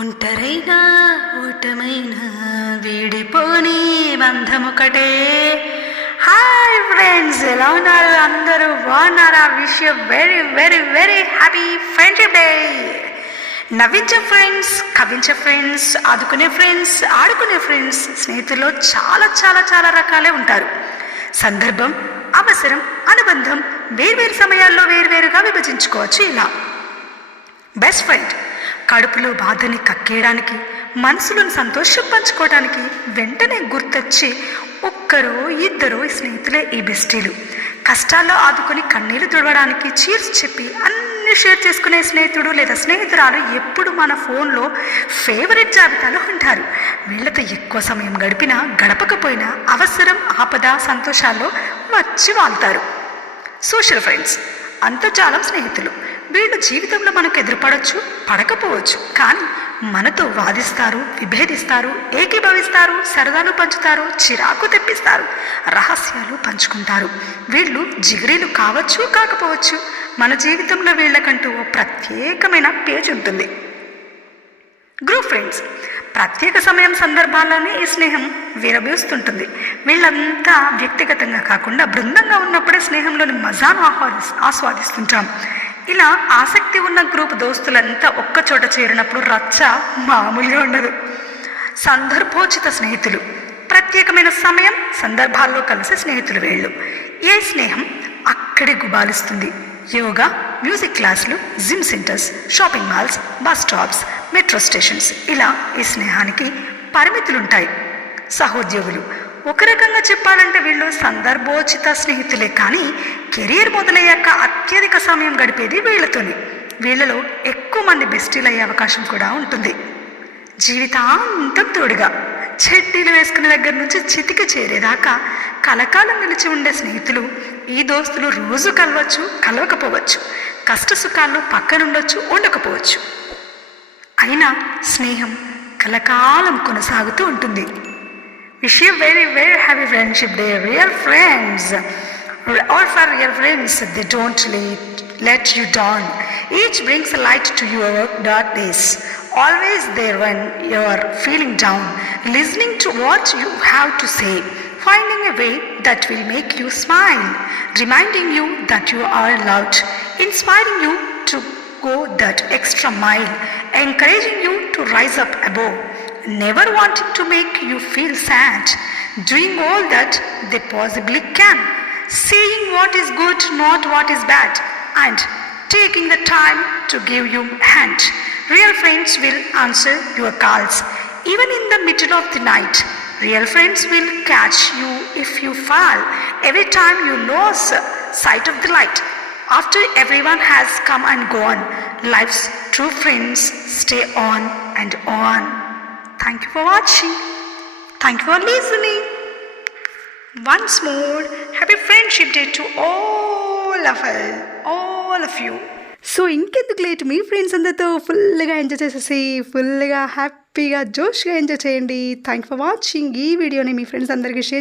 ఒంటరైనా ఓటమైనా వీడిపోని బంధమొకటే. Hi friends, ఎలా ఉన్నారు? అందరూ బాగున్నారా? Wish you very very very happy friendship day. నవ్వించే ఫ్రెండ్స్, కవ్వించే ఫ్రెండ్స్, ఆదుకునే ఫ్రెండ్స్, ఆడుకునే ఫ్రెండ్స్, స్నేహితుల్లో చాలా చాలా చాలా రకాలే ఉంటారు. సందర్భం, అవసరం, అనుబంధం వేర్వేరు సమయాల్లో వేర్వేరుగా విభజించుకోవచ్చు. ఇలా బెస్ట్ ఫ్రెండ్ కడుపులో బాధని కక్కేయడానికి, మనసులను సంతోషం పంచుకోవడానికి వెంటనే గుర్తొచ్చి ఒక్కరో ఇద్దరో స్నేహితులే ఈ బెస్టీలు. కష్టాల్లో ఆదుకొని కన్నీళ్లు తుడవడానికి చీర్స్ చెప్పి అన్ని షేర్ చేసుకునే స్నేహితుడు లేదా స్నేహితురాలు ఎప్పుడు మన ఫోన్లో ఫేవరెట్ జాబితాలో ఉంటారు. వీళ్ళతో ఎక్కువ సమయం గడిపినా గడపకపోయినా అవసరం, ఆపద, సంతోషాల్లో వచ్చి వాళ్తారు. సోషల్ ఫ్రెండ్స్, అంతర్జాలం స్నేహితులు. వీళ్ళు జీవితంలో మనకు ఎదురుపడవచ్చు, పడకపోవచ్చు, కానీ మనతో వాదిస్తారు, విభేదిస్తారు, ఏకీభవిస్తారు, సరదాలు పంచుతారు, చిరాకు తెప్పిస్తారు, రహస్యాలు పంచుకుంటారు. వీళ్ళు జిగిరీలు కావచ్చు, కాకపోవచ్చు. మన జీవితంలో వీళ్ళకంటూ ఓ ప్రత్యేకమైన పేజ్ ఉంటుంది. గ్రూప్ ఫ్రెండ్స్, ప్రత్యేక సమయం సందర్భాల్లోనే ఈ స్నేహం విరబూస్తుంటుంది. వీళ్ళంతా వ్యక్తిగతంగా కాకుండా బృందంగా ఉన్నప్పుడే స్నేహంలోని మజాను ఆస్వాదిస్తుంటాం. ఇలా ఆసక్తి ఉన్న గ్రూప్ దోస్తులంతా ఒక్కచోట చేరినప్పుడు రచ్చ మామూలుగా ఉండదు. సందర్భోచిత స్నేహితులు, ప్రత్యేకమైన సమయం సందర్భాల్లో కలిసే స్నేహితులు వీళ్ళు. ఏ స్నేహం అక్కడే గుబాలిస్తుంది. యోగా, మ్యూజిక్ క్లాసులు, gym centres, shopping malls, bus stops, metro stations, ఇలా ఈ స్నేహానికి పరిమితులుంటాయి. సహోద్యోగులు, ఒక రకంగా చెప్పాలంటే వీళ్ళు సందర్భోచిత స్నేహితులే, కానీ కెరీర్ మొదలయ్యాక అత్యధిక సమయం గడిపేది వీళ్ళతోనే. వీళ్ళలో ఎక్కువ మంది బెస్టీలు అయ్యే అవకాశం కూడా ఉంటుంది. జీవితాంతం తోడుగా చెట్టీలు వేసుకునే దగ్గర నుంచి చితికి చేరేదాకా కలకాలం నిలిచి ఉండే స్నేహితులు. ఈ దోస్తులు రోజు కలవచ్చు, కలవకపోవచ్చు, కష్ట సుఖాల్లో పక్కనుండొచ్చు, ఉండకపోవచ్చు, అయినా స్నేహం కలకాలం కొనసాగుతూ ఉంటుంది. Wish you very very happy friendship day, real friends. All for real friends, they don't let you down. Each brings a light to your dark days. Always there when you are feeling down, listening to what you have to say, finding a way that will make you smile, reminding you that you are loved, inspiring you to go that extra mile, encouraging you to rise up above, never wanting to make you feel sad, doing all that they possibly can, seeing what is good, not what is bad, and taking the time to give you hand. Real friends will answer your calls even in the middle of the night. Real friends will catch you if you fall every time you lose sight of the light. After everyone has come and gone, life's true friends stay on and on. Thank you for watching. Thank you for listening. Once more, happy friendship day to all of you. So ఇంకెందుకు late, మీ friends అందరితో ఫుల్గా enjoy చేసేసి ఫుల్గా హ్యాపీగా జోష్గా enjoy చేయండి. Thank for watching. ఈ వీడియోని మీ friends అందరికీ షేర్